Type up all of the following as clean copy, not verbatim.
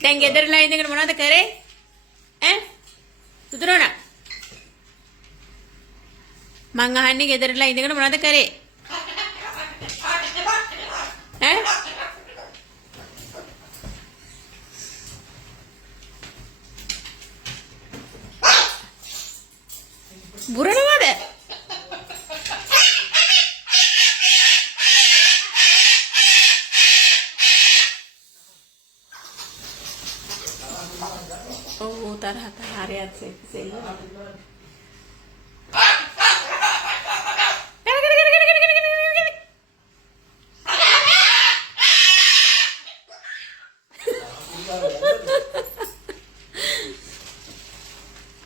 දැන් ගෙදරලා ඉඳගෙන මොනවද කරේ? ඈ? සුදුනෝනා. මං අහන්නේ ගෙදරලා ඉඳගෙන මොනවද කරේ? ඈ? බුරනවද? Oh, තරහ හරියට සෙල්ල.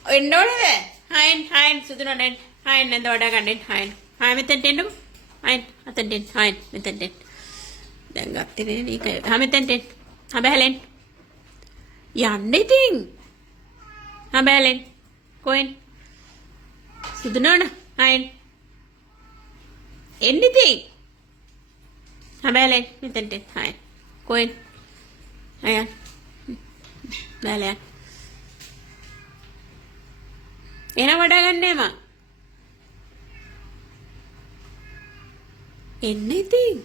එන්නෝනේ හයින් සුදුනෝනේ හයින් නේද වඩා ගන්න හයින් මෙතෙන්ට එන්නකො හයින් අතෙන්ට හයින් මෙතෙන්ට දැන් ගත්තේ නේ මේක මෙතෙන්ට හැබැලෙන් යන්න ඉතින් හැබැලෙන් කොහෙන් සුදුනෝනා හයින් එන්න ඉතින් හැබැලෙන් මෙතෙන්ට හයින් කොහෙන් අයන් බැලයන් එන වඩා ගන්නෑ මං එන්න ඉතින්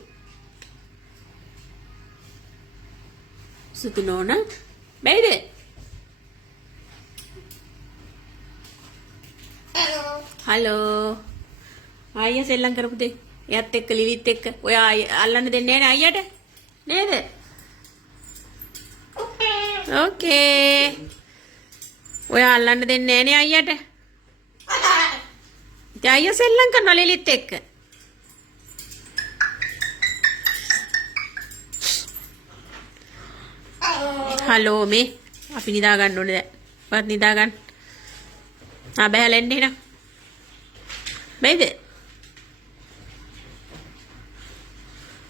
සුදුනෝනා බැයිද හලෝ අයියා සෙල්ලම් කරපු දෙ එයත් එක්ක ලිවිත් එක්ක ඔයා අල්ලන්න දෙන්නේ නැහැ අයියට නේද ඕකේ ඔයා අල්ලන්න දෙන්නේ නැහැ නේ අයියට ඉතින් අයියා සෙල්ලම් කරනවා ලිලිත් එක්ක හලෝ මේ අපි නිදා ගන්න ඕනේ දැන් වත් නිදා ගන්න බැහැලා එන්න එහෙනම් බැයිද